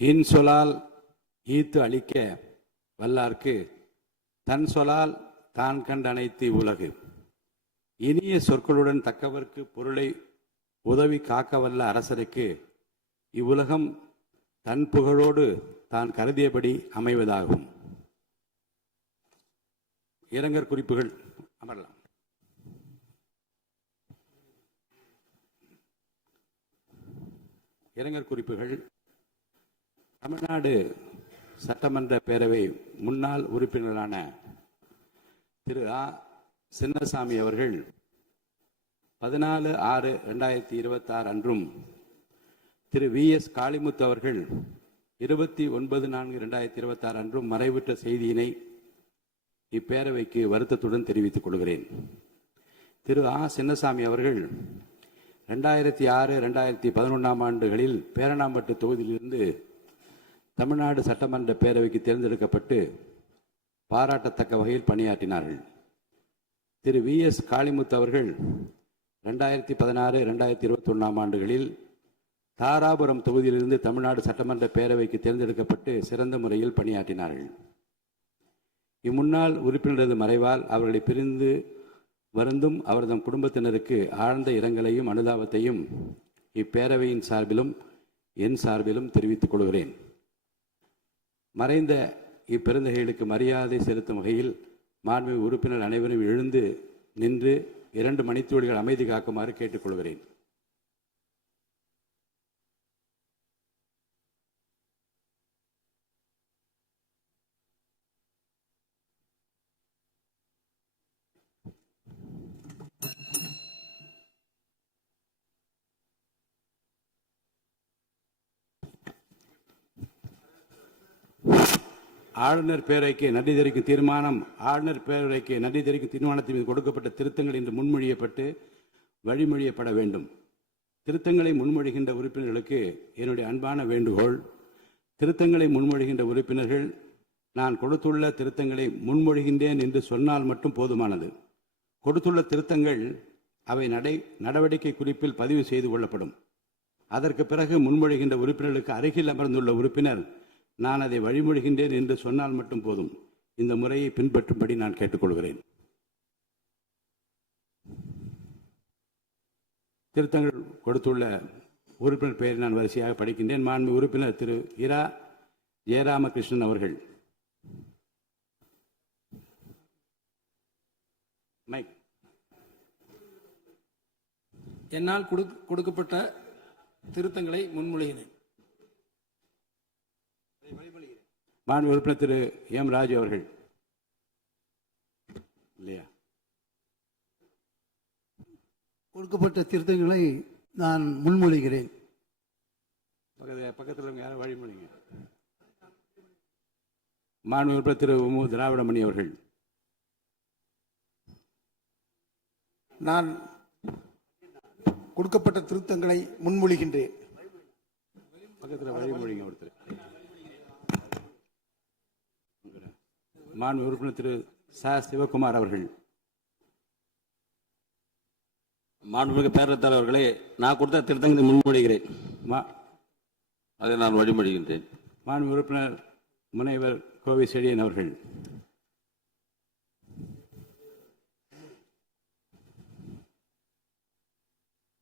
இன்சொலால் ஈத்து அளிக்க வல்லார்க்கு தன் சொலால் தான் கண்டனைத்து உலகு. இனிய சொற்களுடன் தக்கவர்க்கு பொருளை உதவி காக்க வல்ல அரசருக்கு இவ்வுலகம் தன் புகழோடு தான் கருதியபடி அமைவதாகும். இரங்கற் குறிப்புகள் அமரலாம். இரங்கற் குறிப்புகள். தமிழ்நாடு சட்டமன்ற பேரவை முன்னாள் உறுப்பினரான திரு ஆ. சின்னசாமி அவர்கள் 14/6/2026 அன்றும் திரு VS காளிமுத்து அவர்கள் 29/4/2026 அன்றும் மறைவுற்ற செய்தியினை இப்பேரவைக்கு வருத்தத்துடன் தெரிவித்துக் கொள்கிறேன். திரு ஆ. சின்னசாமி அவர்கள் 2006-2011 ஆண்டுகளில் பேரணாம்பட்டு தொகுதியிலிருந்து தமிழ்நாடு சட்டமன்ற பேரவைக்கு தேர்ந்தெடுக்கப்பட்டு பாராட்டத்தக்க வகையில் பணியாற்றினார்கள். திரு VS காளிமுத்து அவர்கள் 2016-2021 ஆண்டுகளில் தாராபுரம் தொகுதியிலிருந்து தமிழ்நாடு சட்டமன்ற பேரவைக்கு தேர்ந்தெடுக்கப்பட்டு சிறந்த முறையில் பணியாற்றினார்கள். இம்முன்னாள் உறுப்பினரது மறைவால் அவர்களை பிரிந்து வருந்தும் அவரது குடும்பத்தினருக்கு ஆழ்ந்த இரங்கலையும் அனுதாபத்தையும் இப்பேரவையின் சார்பிலும் என் சார்பிலும் தெரிவித்துக் கொள்கிறேன். மறைந்த இப்பெருந்தகைகளுக்கு மரியாதை செலுத்தும் வகையில் மாண்புமிகு உறுப்பினர் அனைவரும் எழுந்து நின்று 2 மணித்துளிகள் அமைதி காக்குமாறு கேட்டுக்கொள்கிறேன். ஆளுநர் பேரவைக்கு நன்றி தெரிவிக்கும் தீர்மானம். ஆளுநர் பேரவைக்கு நன்றி தெரிவிக்கும் தீர்மானத்தின் மீது கொடுக்கப்பட்ட திருத்தங்கள் இன்று முன்மொழியப்பட்டு வழிமொழியப்பட வேண்டும். திருத்தங்களை முன்மொழிகின்ற உறுப்பினர்களுக்கு என்னுடைய அன்பான வேண்டுகோள். திருத்தங்களை முன்மொழிகின்ற உறுப்பினர்கள் நான் கொடுத்துள்ள திருத்தங்களை முன்மொழிகின்றேன் என்று சொன்னால் மட்டும் போதுமானது. கொடுத்துள்ள திருத்தங்கள் அவை நடவடிக்கை குறிப்பில் பதிவு செய்து கொள்ளப்படும். அதற்கு பிறகு முன்மொழிகின்ற உறுப்பினர்களுக்கு அருகில் அமர்ந்துள்ள உறுப்பினர் நான் அதை வழிமொழிகின்றேன் என்று சொன்னால் மட்டும் போதும். இந்த முறையை பின்பற்றும்படி நான் கேட்டுக்கொள்கிறேன். திருத்தங்கள் கொடுத்துள்ள உறுப்பினர் பெயரை நான் வரிசையாக படிக்கின்றேன். மாண்பு உறுப்பினர் திரு இரா ஜெயராமகிருஷ்ணன் அவர்கள். மைக். என்னால் கொடுக்கப்பட்ட திருத்தங்களை முன்மொழிகிறேன். மாண்பு உறுப்பினர் திரு எம். ராஜு அவர்கள். இல்லையா? கொடுக்கப்பட்ட திருத்தங்களை நான் முன்மொழிகிறேன். பக்கத்தில் யாரும் வழிமொழிங்க. மாண்பு உறுப்பினர் திரு மு. திராவிடமணி அவர்கள். நான் கொடுக்கப்பட்ட திருத்தங்களை முன்மொழிகின்றேன். பக்கத்தில் வழிமொழிங்க ஒருத்தர். மாண்பு உறுப்பினர் திரு ச. சிவகுமார் அவர்கள். மாண்புமிகு பேரவைத் தலைவர்களே, நான் கொடுத்த திருத்தங்களை முன்மொழிகிறேன். அதை நான் வழிமொழிகின்றேன். மாண்பு உறுப்பினர் முனைவர் கோவை செழியன் அவர்கள்.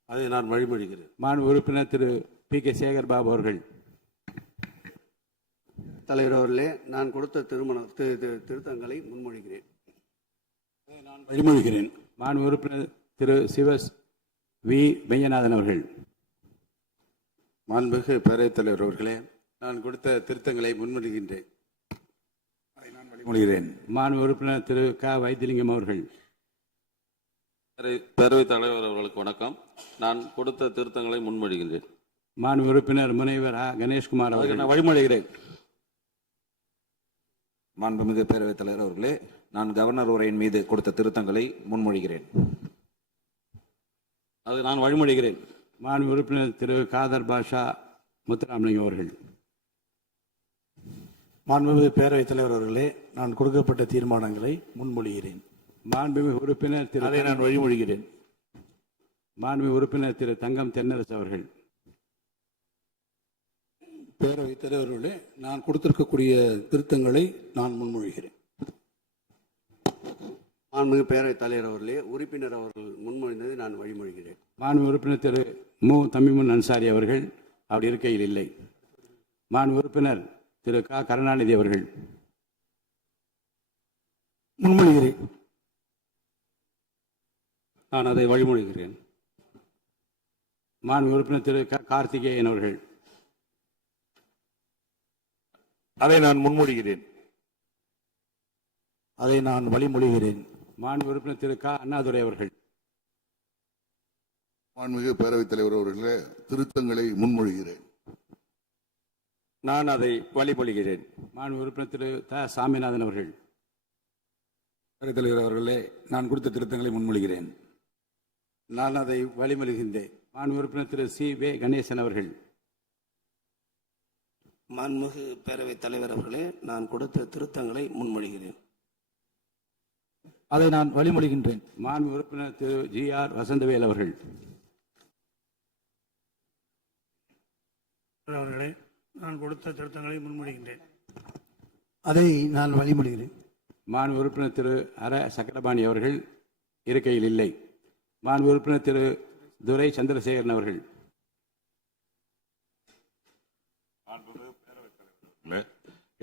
அதை நான் வழிமொழிகிறேன். மாண்பு உறுப்பினர் திரு P.K. சேகர் பாபு அவர்கள். தலைவர் அவர்களே, நான் கொடுத்த திருத்தங்களை முன்மொழிகிறேன். நான் வழிமொழிகிறேன். மாண்பு உறுப்பினர் திரு சிவஸ் வி. மெய்யநாதன் அவர்கள். மாண்புமிகு பேரவைத் தலைவர் அவர்களே, நான் கொடுத்த திருத்தங்களை முன்மொழிகின்றேன். அதை நான் வழிமொழிகிறேன். மாண்பு உறுப்பினர் திரு க. வைத்திலிங்கம் அவர்கள். பேரவைத் தலைவர் அவர்களுக்கு வணக்கம். நான் கொடுத்த திருத்தங்களை முன்மொழிகின்றேன். மாண்பு உறுப்பினர் முனைவர் ஆ. கணேஷ்குமார் அவர்கள். நான் வழிமொழிகிறேன். மாண்புமிகு பேரவைத் தலைவர் அவர்களே, நான் கவர்னர் உரையின் மீது கொடுத்த திருத்தங்களை முன்மொழிகிறேன். அது நான் வழிமொழிகிறேன். மாண்பு உறுப்பினர் திரு காதர் பாஷா முத்துராமலிங்கம் அவர்கள். மாண்புமிகு பேரவைத் தலைவர் அவர்களே, நான் கொடுக்கப்பட்ட தீர்மானங்களை முன்மொழிகிறேன். மாண்புமிகு உறுப்பினர் திரு. அதை நான் வழிமொழிகிறேன். மாண்புமிகு உறுப்பினர் திரு தங்கம் தென்னரசு அவர்கள். பேரவைத் தலைவர்களே, நான் கொடுத்திருக்கக்கூடிய திருத்தங்களை நான் முன்மொழிகிறேன். மாண்புமிகு பேரவைத் தலைவர் அவர்களே, உறுப்பினர் அவர்கள் முன்மொழிந்ததை நான் வழிமொழிகிறேன். மாண்பு உறுப்பினர் திரு மு தமிமுன் அன்சாரி அவர்கள் அப்படி இருக்கையில் இல்லை. மாண்பு உறுப்பினர் திரு க கருணாநிதி அவர்கள் முன்மொழிகிறேன். நான் அதை வழிமொழிகிறேன். மாண்பு உறுப்பினர் திரு க கார்த்திகேயன் அவர்கள் அதை நான் முன்மொழிகிறேன். அதை நான் வழிமொழிகிறேன். மாண்பு உறுப்பினர் திரு க அண்ணாதுரை அவர்கள் மாண்புமிகு பேரவைத் தலைவர் அவர்களே, திருத்தங்களை முன்மொழிகிறேன். நான் அதை வழிமொழிகிறேன். மாண்பு உறுப்பினர் திரு த சாமிநாதன் அவர்கள் பேரவைத் தலைவர் அவர்களே, நான் கொடுத்த திருத்தங்களை முன்மொழிகிறேன். நான் அதை வழிமொழிகின்றேன். மாண்பு உறுப்பினர் திரு சி வே கணேசன் அவர்கள் மாண்புமிகு பேரவைத் தலைவர் அவர்களே, நான் கொடுத்த திருத்தங்களை முன்மொழிகிறேன். அதை நான் வழிமொழிகின்றேன். மாண்பு உறுப்பினர் திரு ஜி ஆர் வசந்தவேல் அவர்கள் அவர்களே, நான் கொடுத்த திருத்தங்களை முன்மொழிகின்றேன். அதை நான் வழிமொழிகிறேன். மாண்பு உறுப்பினர் திரு அர சக்கரபாணி அவர்கள் இருக்கையில் இல்லை. மாண்பு உறுப்பினர் திரு துரை சந்திரசேகரன் அவர்கள்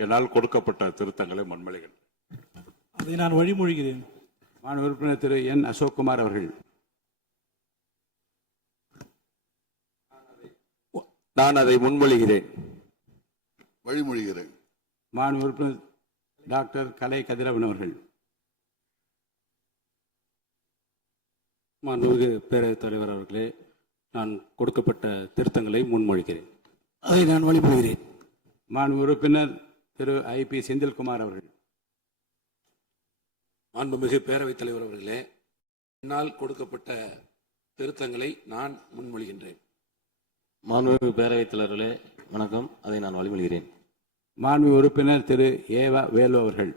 என்னால் கொடுக்கப்பட்ட திருத்தங்களை முன்மொழிகிறேன். அதை நான் வழிமொழிகிறேன். மாண்பு உறுப்பினர் திரு என் அசோக்குமார் அவர்கள் நான் அதை முன்மொழிகிறேன். வழிமொழிகிறேன். மாண்பு உறுப்பினர் டாக்டர் கலை கதிரவன் அவர்கள் மாண்புமிகு பேரவைத் தலைவர் அவர்களே, நான் கொடுக்கப்பட்ட திருத்தங்களை முன்மொழிகிறேன். அதை நான் வழிமொழிகிறேன். மாண்பு உறுப்பினர் திரு ஐ பி செந்தில்குமார் அவர்கள் மாண்புமிகு பேரவைத் தலைவர் அவர்களே, என்னால் கொடுக்கப்பட்ட திருத்தங்களை நான் முன்மொழிகின்றேன். மாண்புமிகு பேரவைத் தலைவர்களே, வணக்கம். அதை நான் வழிமொழிகிறேன். மாண்பு உறுப்பினர் திரு ஏவா வேலு அவர்கள்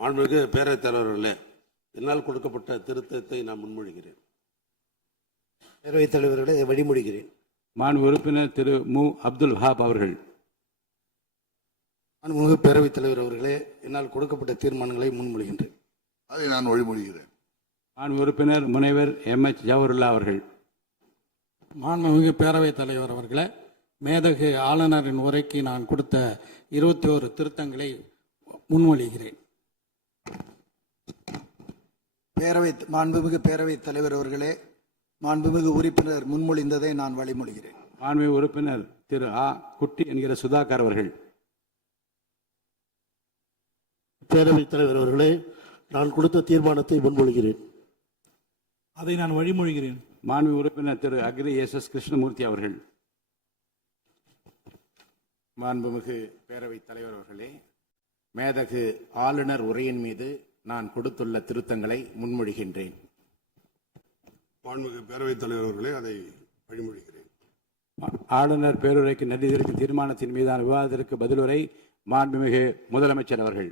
மாண்புமிகு பேரவைத் தலைவர்களே, என்னால் கொடுக்கப்பட்ட திருத்தத்தை நான் முன்மொழிகிறேன். பேரவைத் தலைவர்களே, வழிமொழிகிறேன். மாண்பு உறுப்பினர் திரு மு அப்துல் வஹாப் அவர்கள் மாண்புமிகு பேரவைத் தலைவர் அவர்களே, என்னால் கொடுக்கப்பட்ட தீர்மானங்களை முன்மொழிகின்றேன். அதை நான் வழிமொழிகிறேன். மாண்பு உறுப்பினர் முனைவர் எம் எச் ஜவஹருல்லா அவர்கள் மாண்புமிகு பேரவைத் தலைவர் அவர்களே, மேதகு ஆளுநரின் உரைக்கு நான் கொடுத்த 21 திருத்தங்களை முன்மொழிகிறேன். மாண்புமிகு பேரவைத் தலைவர் அவர்களே, மாண்புமிகு உறுப்பினர் முன்மொழிந்ததை நான் வழிமொழிகிறேன். மாண்புமிகு உறுப்பினர் திரு ஆ குட்டி என்கிற சுதாகர் அவர்கள் பேரவைத் தலைவர் அவர்களே, நான் கொடுத்த தீர்மானத்தை முன்மொழிகிறேன். அதை நான் வழிமொழிகிறேன். மாண்பு உறுப்பினர் திரு அக்ரி எஸ் எஸ் கிருஷ்ணமூர்த்தி அவர்கள் மாண்புமிகு பேரவைத் தலைவர் அவர்களே, மேதகு ஆளுநர் உரையின் மீது நான் கொடுத்துள்ள திருத்தங்களை முன்மொழிகின்றேன். மாண்புமிகு பேரவைத் தலைவர் அவர்களே, அதை வழிமொழிகிறேன். ஆளுநர் பேருரைக்கு நன்றி தெரிவிக்கும் தீர்மானத்தின் மீதான விவாதத்திற்கு பதிலுரை மாண்புமிகு முதலமைச்சர் அவர்கள்